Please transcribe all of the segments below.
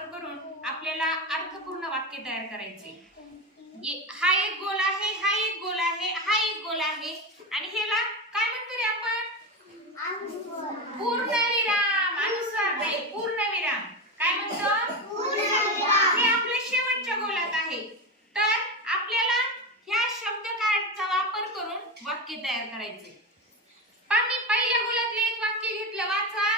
वापर करून आपल्याला अर्थपूर्ण वाक्य तयार करायचे. हा एक गोल आहे हा एक गोल आहे हा एक गोल आहे. आणि ह्याला काय म्हणतो रे आपण पूर्णविराम अनुस्वार नाही पूर्णविराम काय म्हणतो हे आपल्या शेवटच्या गोलात आहे तर आपल्याला ह्या शब्द कार्डचा वापर करून वाक्य तयार करायचे पण मी पहिल्या गोलातले एक वाक्य घेतलं वाचा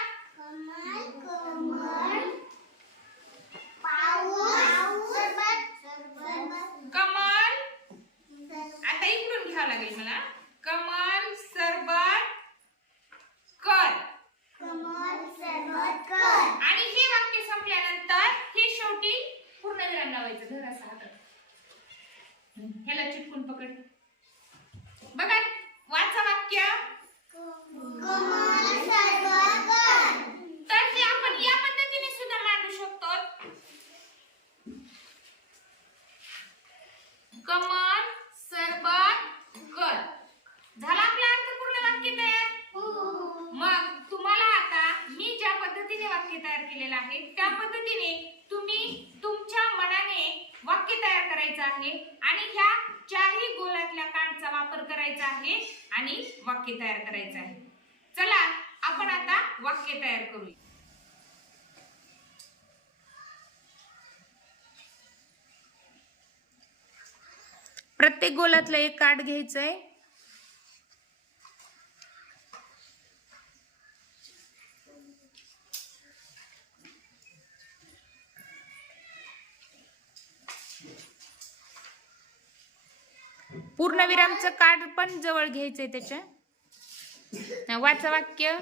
कमल आता इकडून घ्यावं लागेल मला कमल सरबत कर आणि हे वाक्य संपल्यानंतर हे शेवटी पूर्णविराम लावायचं धर असं हातात. ह्याला चिटकून पकड. बघा वाचा वाक्य. तर हे आपण या पद्धतीने सुद्धा मांडू शकतो. कमल सरबत कर झाला आपला अर्थपूर्ण वाक्य तयार? मग तुम्हाला आता मी ज्या पद्धतीने वाक्य तयार केलेलं आहे त्या पद्धतीने तुम्ही तुमच्या मनाने वाक्य तयार करायचं आहे. आणि ह्या चारही गोलातल्या कार्डचा वापर करायचा आहे आणि वाक्य तयार करायचं आहे. चला आपण आता वाक्य तयार करूया. प्रत्येक गोलातलं एक कार्ड घ्यायचंय. पूर्णविरामचं कार्ड पण जवळ घ्यायचंय त्याच्या. हा, वाचा वाक्य.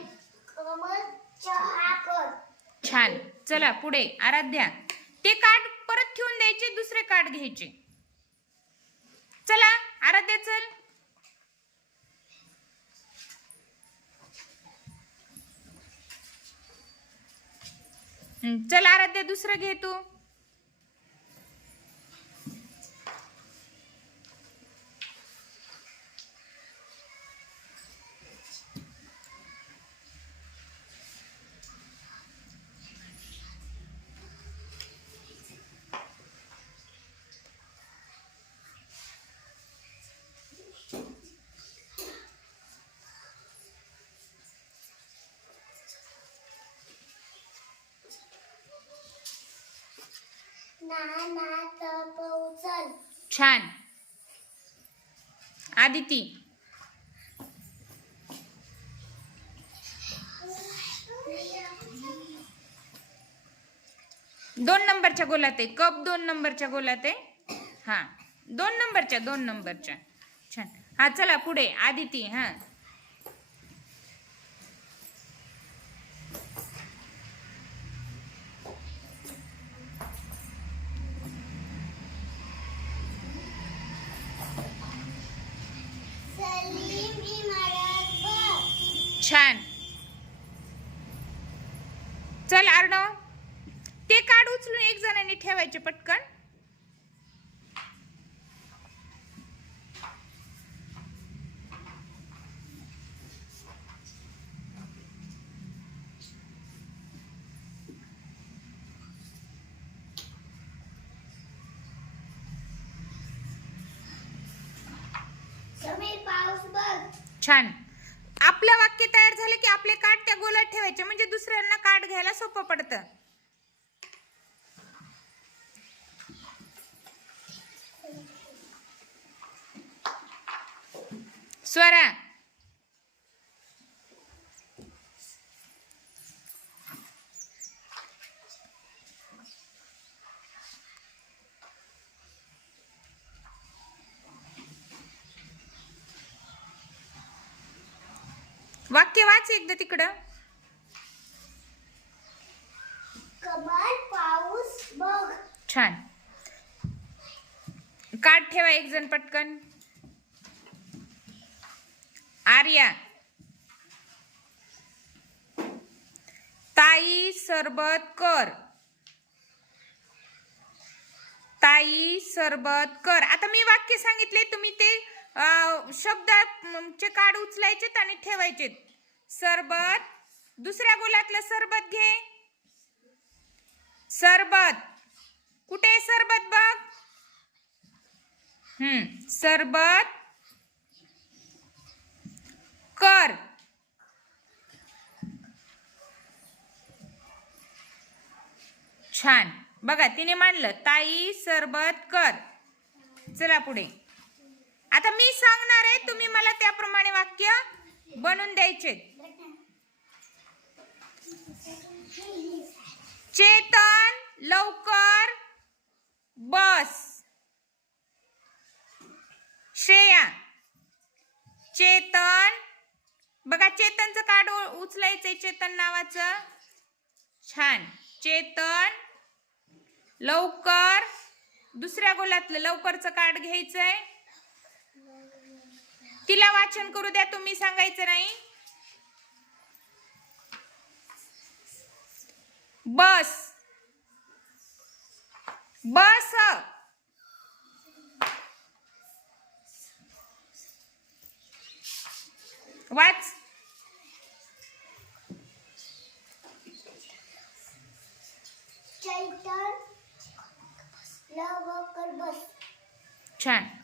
छान. चला पुढे आराध्या. ते कार्ड परत ठेवून द्यायचे दुसरे कार्ड घ्यायचे. चला आराध्या चल. चल आराध्या दुसरं घे तू. छान. आदिती. दोन नंबरच्या गोलात आहे. कप दोन नंबरच्या गोलात आहे. हा. दोन नंबरच्या दोन नंबरच्या. छान. हा चला पुढे. आदिती हा. छान. चल अर्णव ते कार्ड उचलून एक जणांनी ठेवायचे पटकन. छान. आपलं वाक्य तयार झालं की आपले काठ त्या गोलात ठेवायचे. म्हणजे दुसऱ्यांना काठ घ्यायला सोपं पडतं. स्वरा वाक्य वाच एकदा तिकडं. पाऊस बघ. छान. कार्ड ठेवा एक जण पटकन. आर्या. ताई सरबत कर. ताई सरबत कर. आता मी वाक्य सांगितले तुम्ही ते शब्दाचे म्हणजे कार्ड उचलायचेत आणि ठेवायचेत. सरबत. दुसऱ्या गोलातलं सरबत घे. सरबत. कुठे सरबत बघ? हम्म सरबत. कर. छान. बघा तिने मांडलं. ताई सरबत कर. चला पुढे. आता मी सांगणार आहे तुम्ही मला त्याप्रमाणे वाक्य बनवून द्यायचे. चेतन लवकर बस. श्रेया चेतन. बघा चेतनचं कार्ड उ- उचलायचंय चेतन नावाचं. छान. चेतन लवकर दुसऱ्या गोलातलं लवकरचं कार्ड घ्यायचंय. तिला वाचन करू द्या तुम्ही सांगायचं नाही. बस. बस. वाच. चैतन लवकर बस. छान.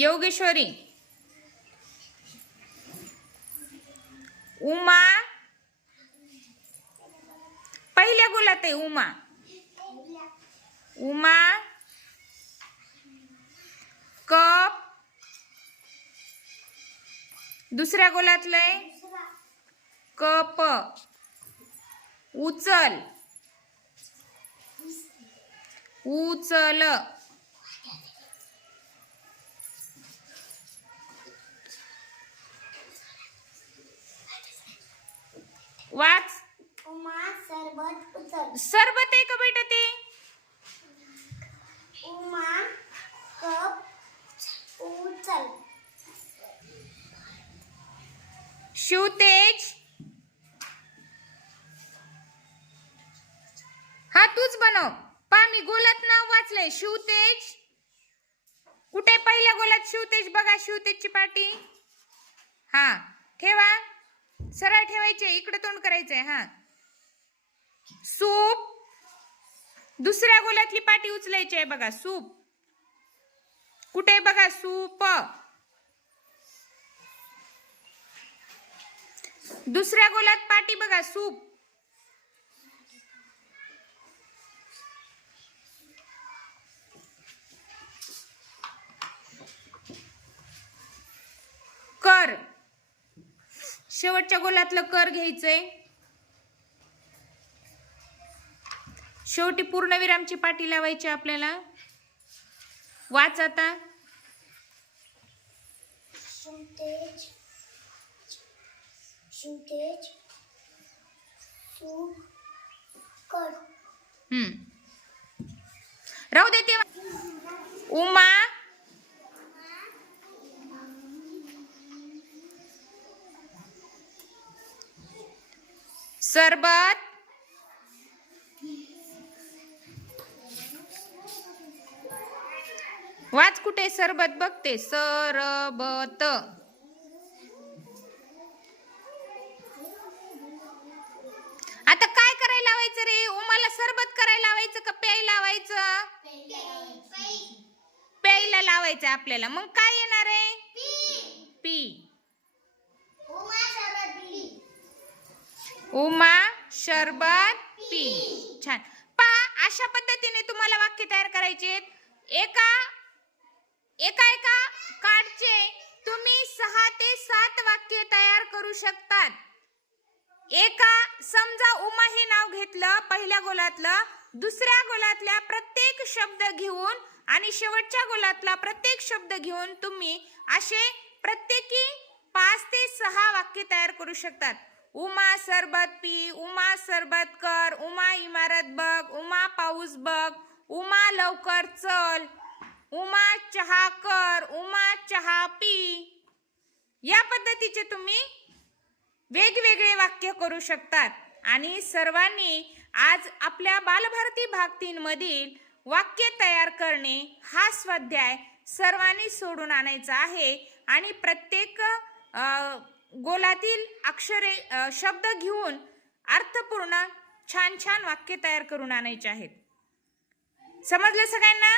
योगेश्वरी. उमा. पहिल्या गुलात आहे उमा. उमा. कप. दुसऱ्या गोलातलंय कप. उचल. उचल. वाच. उमा सरबत आहे का बेटा ते? शिवतेज हा तूच बनव. पा मी गोलात नाव वाचलंय. शिवतेज कुठे पहिल्या गोलात शिवतेज बघा शिवतेजची पाटी. हा ठेवा. सरळ ठेवायचे इकडे तोंड करायचंय हा. सूप दुसऱ्या गोलातली पाटी उचलायची आहे बघा सूप. कुठे आहे बघा सूप? दुसऱ्या गोलात पाटी बघा सूप. कर. शेवटच्या गोलातलं कर घ्यायचंय. शेवटी पूर्णविरामची पाटी लावायची आपल्याला. वाच आता. राहू दे तेव्हा. उमा. सरबत. वाच कुठे सरबत बघते. सरबत. आता काय करायला लावायचं रे? उमाला सरबत करायला लावायचं का प्यायला लावायचं? प्यायला लावायचं आपल्याला. मग काय येणार आहे? पी उमा सरबत पी उमा शरबत पी छान. पा अशा पद्धतीने तुम्हाला वाक्य तयार करायचे एका एका एका कार्डचे तुम्ही सहा ते सात वाक्य तयार करू शकतात. एका समजा उमा हे नाव घेतलं पहिल्या गोलातलं दुसऱ्या गोलातल्या प्रत्येक शब्द घेऊन आणि शेवटच्या गोलातला प्रत्येक शब्द घेऊन तुम्ही असे प्रत्येकी पाच ते सहा वाक्य तयार करू शकतात. उमा सरबत पी उमा सरबत कर उमा इमारत बघ उमा पाऊस बघ उमा लवकर चल उमा चहा कर उमा चहा पी. या पद्धतीचे तुम्ही वेगवेगळे वाक्य करू शकतात. आणि सर्वांनी आज आपल्या बालभारती भाग तीन मधील वाक्य तयार करणे हा स्वाध्याय सर्वांनी सोडून आणायचा आहे. आणि प्रत्येक गोलातील अक्षरे शब्द घेऊन अर्थपूर्ण छान छान वाक्य तयार करून आणायचे आहेत. समजलं सगळ्यांना?